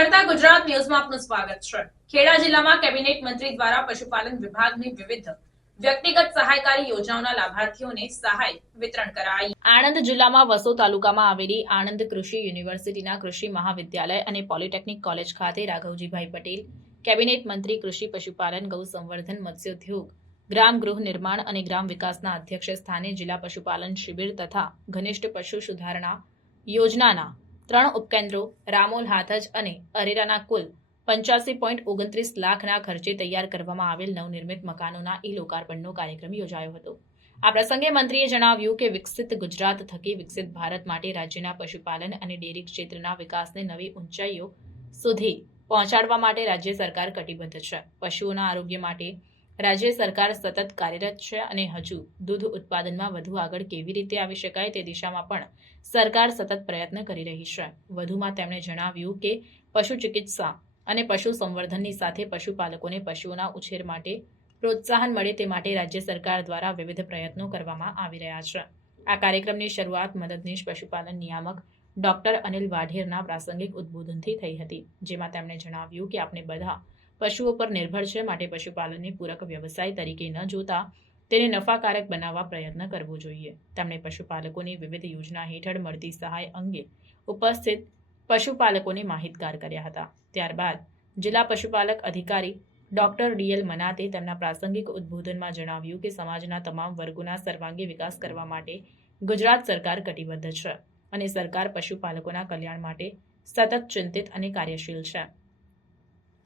નિખરતા ગુજરાત ન્યૂઝમાં આપનું સ્વાગત છે। ખેડા જિલ્લામાં કેબિનેટ મંત્રી દ્વારા પશુપાલન વિભાગની વિવિધ વ્યક્તિગત સહાયકારી યોજનાઓના લાભાર્થીઓને સહાય વિતરણ કરાઈ। આણંદ જિલ્લામાં વસો તાલુકામાં આવેલી આણંદ કૃષિ યુનિવર્સિટીના કૃષિ મહાવિદ્યાલય અને પોલિટેકનિક કોલેજ ખાતે રાઘવજીભાઈ પટેલ, કેબિનેટ મંત્રી કૃષિ, પશુપાલન, ગૌ સંવર્ધન, મત્સ્યોદ્યોગ, ગ્રામ ગૃહ નિર્માણ અને ગ્રામ વિકાસના અધ્યક્ષ સ્થાને જિલ્લા પશુપાલન શિબિર તથા ઘનિષ્ઠ પશુ સુધારણા યોજનાના 3 ઉપકેન્દ્રો રામોલ, હાથજ અને અરેરાના કુલ 85.29 લાખના ખર્ચે તૈયાર કરવામાં આવેલ નવનિર્મિત મકાનોના લોકાર્પણનો કાર્યક્રમ યોજાયો હતો। આ પ્રસંગે મંત્રીએ જણાવ્યું કે વિકસિત ગુજરાત થકી વિકસિત ભારત માટે રાજ્યના પશુપાલન અને ડેરી ક્ષેત્રના વિકાસને નવી ઊંચાઈઓ સુધી પહોંચાડવા માટે રાજ્ય સરકાર કટિબદ્ધ છે। પશુઓના આરોગ્ય માટે રાજ્ય સરકાર સતત કાર્યરત છે અને હજુ દૂધ ઉત્પાદનમાં વધુ આગળ કેવી રીતે આવી શકાય તે દિશામાં પણ સરકાર સતત પ્રયત્ન કરી રહી છે। વધુમાં તેમણે જણાવ્યું કે પશુ ચિકિત્સા અને પશુ સંવર્ધનની સાથે પશુપાલકોને પશુઓના ઉછેર માટે પ્રોત્સાહન મળે તે માટે રાજ્ય સરકાર દ્વારા વિવિધ પ્રયત્નો કરવામાં આવી રહ્યા છે। આ કાર્યક્રમની શરૂઆત મદદનીશ પશુપાલન નિયામક ડોક્ટર અનિલ વાઢેરના પ્રાસંગિક ઉદ્બોધનથી થઈ હતી, જેમાં તેમણે જણાવ્યું કે આપણે બધા પશુઓ પર નિર્ભર છે, માટે પશુપાલનને પૂરક વ્યવસાય તરીકે ન જોતા તેને નફાકારક બનાવવા પ્રયત્ન કરવો જોઈએ। તેમણે પશુપાલકોની વિવિધ યોજના હેઠળ મળતી સહાય અંગે ઉપસ્થિત પશુપાલકોને માહિતગાર કર્યા હતા। ત્યારબાદ જિલ્લા પશુપાલક અધિકારી ડોક્ટર ડીએલ મનાતે તેમના પ્રાસંગિક ઉદ્બોધનમાં જણાવ્યું કે સમાજના તમામ વર્ગોના સર્વાંગી વિકાસ કરવા માટે ગુજરાત સરકાર કટિબદ્ધ છે અને સરકાર પશુપાલકોના કલ્યાણ માટે સતત ચિંતિત અને કાર્યશીલ છે।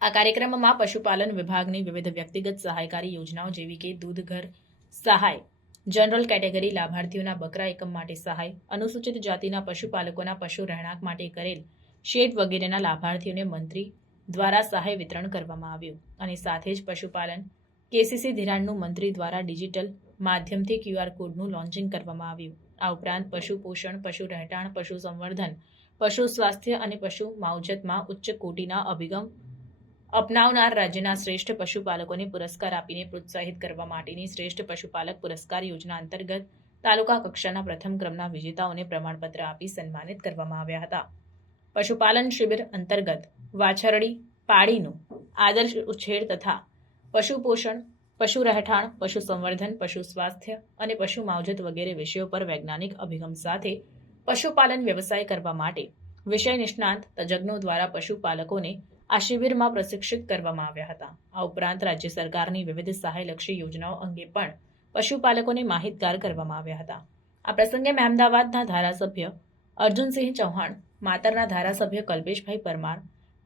આ કાર્યક્રમમાં પશુપાલન વિભાગની વિવિધ વ્યક્તિગત સહાયકારી યોજનાઓ જેવી કે દૂધ ઘર સહાય, જનરલ કેટેગરી લાભાર્થીઓના બકરા એકમ માટે સહાય, અનુસૂચિત જાતિના પશુપાલકોના પશુ રહેણાંક માટે કરેલ શેડ વગેરેના લાભાર્થીઓને મંત્રી દ્વારા સહાય વિતરણ કરવામાં આવ્યું અને સાથે જ પશુપાલન કેસીસી ધિરાણનું મંત્રી દ્વારા ડિજિટલ માધ્યમથી QR કોડનું લોન્ચિંગ કરવામાં આવ્યું। આ ઉપરાંત પશુ પોષણ, પશુ રહેઠાણ, પશુ સંવર્ધન, પશુ સ્વાસ્થ્ય અને પશુ માવજતમાં ઉચ્ચ કોટીના અભિગમ અપનાવનાર રાજ્યના શ્રેષ્ઠ પશુપાલકોને પુરસ્કાર આપીને પ્રોત્સાહિત કરવા માટેની શ્રેષ્ઠ પશુપાલક પુરસ્કાર યોજના અંતર્ગત તાલુકા કક્ષાના પ્રથમ ક્રમના વિજેતાઓને પ્રમાણપત્ર આપી સન્માનિત કરવામાં આવ્યા હતા। પશુપાલન શિબિર અંતર્ગત વાછરડી પાડીનું આદર્શ ઉછેર તથા પશુ પોષણ, પશુ રહેઠાણ, પશુ સંવર્ધન, પશુ સ્વાસ્થ્ય અને પશુ માવજત વગેરે વિષયો પર વૈજ્ઞાનિક અભિગમ સાથે પશુપાલન વ્યવસાય કરવા માટે વિષય નિષ્ણાંત તજજ્ઞો દ્વારા પશુપાલકોને આ શિબિરમાં પ્રશિક્ષિત કરવામાં આવ્યા હતા। આ ઉપરાંત રાજ્ય સરકારની વિવિધ સહાયલક્ષી યોજનાઓ અંગે પણ પશુપાલકોને માહિતગાર કરવામાં આવ્યા હતા। આ પ્રસંગે મહેમદાવાદના ધારાસભ્ય અર્જુનસિંહ ચૌહાણ, માતરના ધારાસભ્ય કલ્પેશભાઈ પરમાર,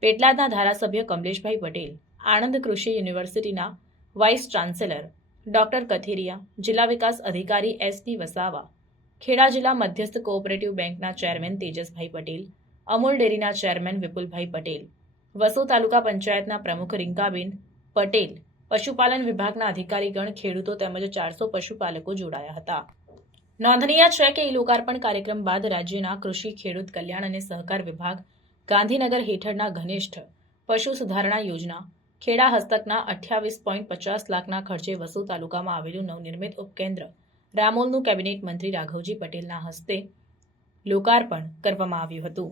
પેટલાદના ધારાસભ્ય કમલેશભાઈ પટેલ, આણંદ કૃષિ યુનિવર્સિટીના વાઇસ ચાન્સેલર ડોક્ટર કથિરિયા, જિલ્લા વિકાસ અધિકારી SD વસાવા, ખેડા જિલ્લા મધ્યસ્થ કોઓપરેટિવ બેંકના ચેરમેન તેજસભાઈ પટેલ, અમૂલ ડેરીના ચેરમેન વિપુલભાઈ પટેલ, વસો તાલુકા પંચાયતના પ્રમુખ રિંકાબેન પટેલ, પશુપાલન વિભાગના અધિકારીગણ, ખેડૂતો તેમજ 400 પશુપાલકો જોડાયા હતા। નોંધનીય છે કે લોકાર્પણ કાર્યક્રમ બાદ રાજ્યના કૃષિ, ખેડૂત કલ્યાણ અને સહકાર વિભાગ ગાંધીનગર હેઠળના ઘનિષ્ઠ પશુ સુધારણા યોજના ખેડા હસ્તકના 28.50 લાખના ખર્ચે વસો તાલુકામાં આવેલું નવનિર્મિત ઉપકેન્દ્ર રામોલનું કેબિનેટ મંત્રી રાઘવજી પટેલના હસ્તે લોકાર્પણ કરવામાં આવ્યું હતું।